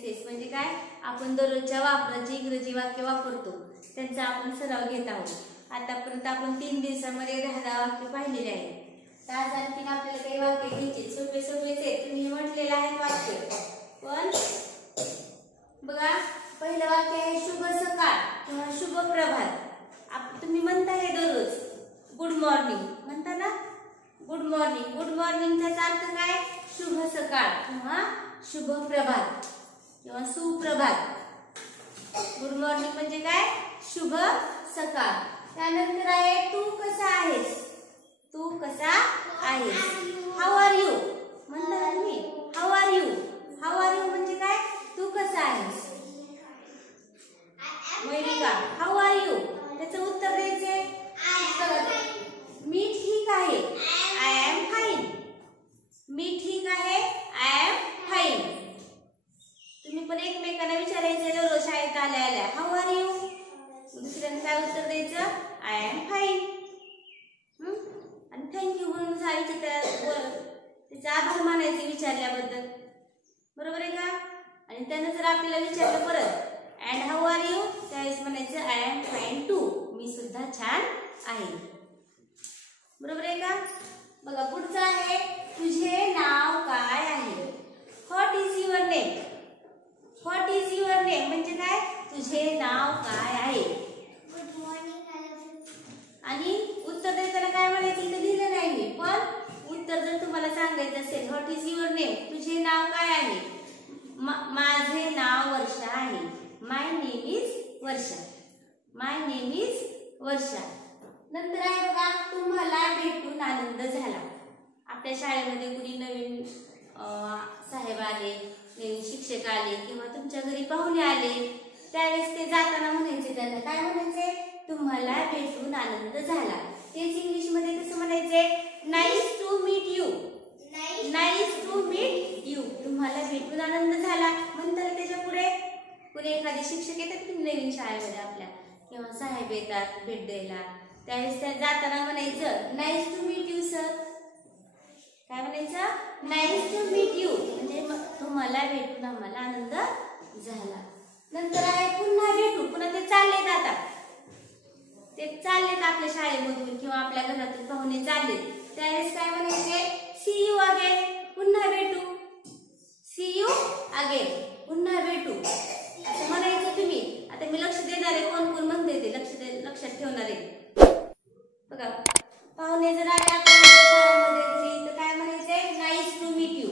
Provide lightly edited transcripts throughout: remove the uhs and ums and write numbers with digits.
Sentences म्हणजे काय, आपण दररोजच्या वापरात जे इंग्रजी वाक्य वापरतो त्यांचा आपण सराव घेत आहोत. आतापर्यंत आपण 3 दिवसांमध्ये 10 वाक्य पाहिलेले आहेत. तर आज आणखीन आपल्याला काही वाक्य घ्यायचे, सोपे सोपेच आहेत. तुम्ही म्हटलेलं आहे वाक्य, पण बघा पहिलं वाक्य आहे शुभ सकाळ किंवा शुभ प्रभात. तुम्ही म्हणता हे दररोज गुड मॉर्निंग म्हणता ना, गुड मॉर्निंग. गुड मॉर्निंगचा अर्थ काय, शुभ सकाळ किंवा शुभ प्रभात किंवा सुप्रभात. गुड मॉर्निंग म्हणजे काय, शुभ सकाळ. त्यानंतर आहे तू कसा आहेस, तू कसा आहेस. हाऊ आर यू म्हणता ना तुम्ही, how are you. How are you म्हणजे काय, तू कसा आहेस. मयुरिका हाऊ आर यू, त्याचं उत्तर द्यायचे मी ठीक आहे, आय एम फाईन. मी ठीक आहे, आय एम फाईन. तुम्ही पण एकमेकांना विचारायचे दररोज शाळेत आल्या आल्या हाऊ आर यू. दुसऱ्याने काय उत्तर द्यायचं, आय एम फाईन. आणि थँक्यू म्हणून सांगायचं, त्याचा आभार मानायचे विचारल्याबद्दल, बरोबर आहे का. आणि त्यानं जर आपल्याला विचारलं परत अँड हाऊ आर यू, त्यावेळेस म्हणायचं आय एम फाईन टू, मी सुद्धा छान आहे, बरोबर आहे का. बघा पुढचं आहे तुझे नाव काय आहे. What is your name. What is your name म्हणजे काय, तुझे नाव काय आहे. Good morning. आणि उत्तर देताना काय म्हणायचं, इथे लिहिलं नाही मी, पण उत्तर जर तुम्हाला सांगायचं असेल व्हॉट इज युअर नेम, तुझे नाव काय आहे. माझे नाव वर्षा आहे. My name is Varsha. My name is Varsha. नंतर आहे बघा तुम्हाला भेटून आनंद झाला. आपल्या शाळेमध्ये कुणी नवीन साहेब आले, नवीन शिक्षक आले किंवा तुमच्या घरी पाहुणे आले, त्यावेळेस ते जाताना म्हणायचे, त्यांना काय म्हणायचे, तुम्हाला भेटून आनंद झाला. तेच इंग्लिश मध्ये कसं म्हणायचे, nice to meet you. Nice to meet you. तुम्हाला भेटून आनंद झाला म्हणतात. त्याच्या पुढे कुणी एखादे शिक्षक येतात की नवीन शाळेमध्ये आपल्या, किंवा साहेब येतात भेट द्यायला, त्यावेळेस त्या जाताना म्हणायचं nice to meet you sir. काय म्हणायचं, नाईस टू मीट यू म्हणजे तुम्हाला भेटून आम्हाला आनंद झाला. नंतर आहे पुन्हा भेटू. पुन्हा ते चाललेत, आता ते चाललेत आपल्या शाळेमधून किंवा आपल्या घरातून पाहुणे चाललेत, त्यावेळेस काय म्हणायचे, सी यू अगेन. पुन्हा भेटू. सी यू अगेन, पुन्हा भेटू असं म्हणायचं तुम्ही. आता मी लक्ष देणार आहे, कोण कोण म्हणते ते लक्षात ठेवणार आहे. बघा पाहुणे जर आले आपल्या शाळेमध्ये तर काय म्हणायचंय, nice to meet you.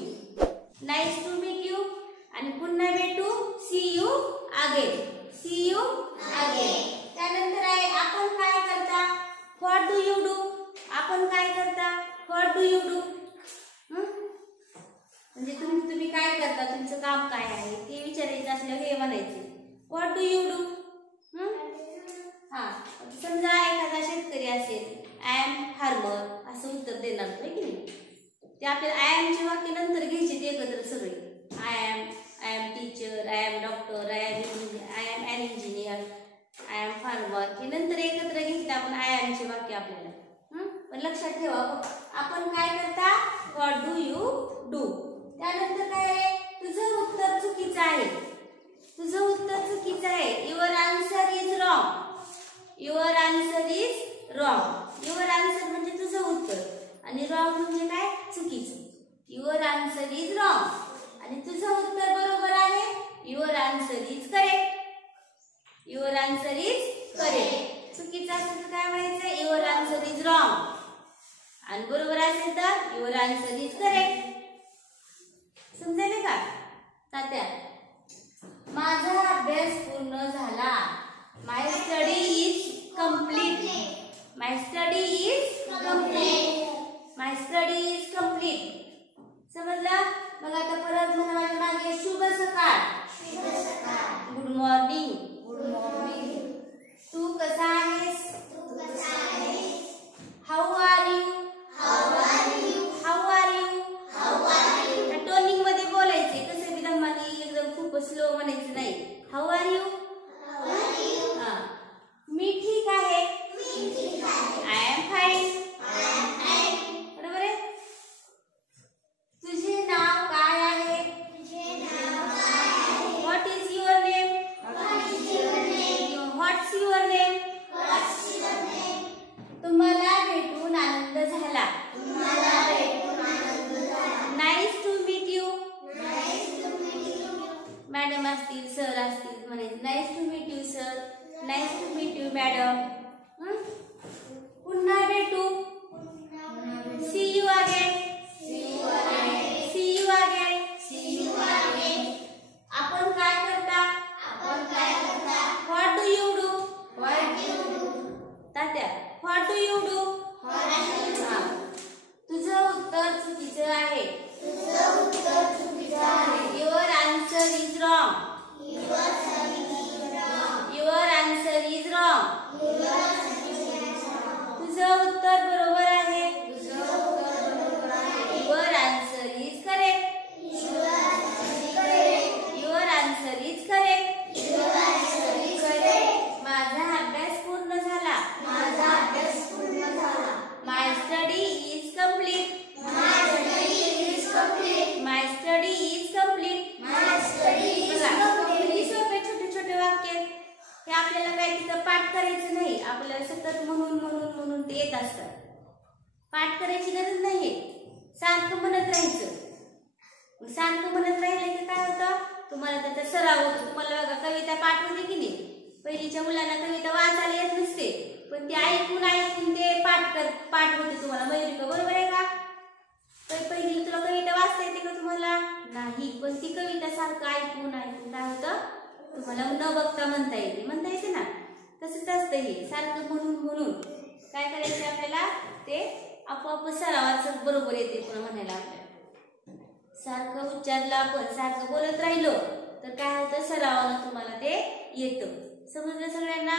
Nice to meet you. आणि पुन्हा भेटू, see you again. See you again. त्यानंतर आहे आपण काय करता, व्हॉट डू यू डू. आपण काय करता, व्हॉट डू यू डू. म्हणजे तुम्ही काय करता, तुमचं काम काय आहे ते विचारायचं असल्यावर हे म्हणायचे व्हॉट डू यू डू. हा समजा एखादा शेतकरी असेल, आय एम फार्मर असं उत्तर देणार नाही की नाही. ते आपल्याला आय एमचे वाक्य नंतर घ्यायचे ते एकत्र सगळे. I am teacher, I am doctor, I am an engineer, I am farmer, हे नंतर एकत्र घेतले आपण आय एमचे वाक्य आपल्याला. पण लक्षात ठेवा आपण काय करता, व्हॉट डू यू डू. त्यानंतर काय आहे, तुझं उत्तर चुकीचं आहे. तुझं उत्तर चुकीचं आहे. Your answer is wrong. Your answer is wrong. Your answer म्हणजे तुझं उत्तर आणि रॉंग म्हणजे काय, चुकीचं. युअर आन्सर इज रॉंग आणि तुझं उत्तर बरोबर आहे. Your answer is correct. Your answer is correct. चुकीचं असेल तर काय म्हणायचं, युअर आन्सर इज रॉंग. आणि बरोबर असेल तर युअर आन्सर इज करेक्ट. समजायले का तात्या. माझा अभ्यास पूर्ण झाला. My study is complete. My study is complete. My study is complete. समजलं. मग आता परत म्हणा माझ्या मागे, शुभ सकाळ. शुभ सकाळ. Good morning. Good morning. तू कसा आहेस. तू कसा आहेस. How are you. How are you. How are you. How are you. टोनिंग मध्ये बोलायचे, कसं बी धम्मानी एकदम खूप स्लो म्हणायचं नाही. How are you. How are you. मी ठीक आहे. मी ठीक आहे. I am fine. I am fine. बरोबर आहे. तुझे नाव काय आहे. तुझे नाव काय आहे. मॅडम असतील सर असतील म्हणायचं nice to meet you sir, nice to meet you madam. पुन्हा भेटू. See you again. See you again. आपण काय करता? What do you do? Tatya what do you do? तुझं उत्तर चुकीचं आहे. Your answer is wrong. Your answer is wrong. तुझं उत्तर बरोबर आहे. Your answer is correct. Your answer is correct. माझा अभ्यास पूर्ण झाला. My study is complete. My study is complete. किती सोपे छोटे छोटे वाक्य. हे आपल्याला काही तिथं पाठ करायचं नाही. आपल्याला सतत म्हणून ते येत असतात. पाठ करायची गरज नाही. सारखं म्हणत राहायचं. सारखं म्हणत राहिलं की काय होतं? तुम्हाला त्याचा सराव होतो. तुम्हाला बघा कविता पाठ होते की नाही. पहिलीच्या मुलांना कविता वाचायला येत नसते, पण ते ऐकून ते पाठ होते तुम्हाला. मयुरिका बरोबर आहे का? पहिली तुला कविता वाचता येते का तुम्हाला? नाही, पण ती कविता सारखं ऐकून काय होतं तुम्हाला न बघता म्हणता येते ना. तसंच असतं हे. सारखं म्हणून काय करायचं आपल्याला? ते आपोआप सरावाचं बरोबर येते पुन्हा म्हणायला. आपल्याला सारखं उच्चारलं आपण, सारखं बोलत राहिलो तर काय होतं? सरावानं तुम्हाला ते येतं. समजलं सगळ्यांना?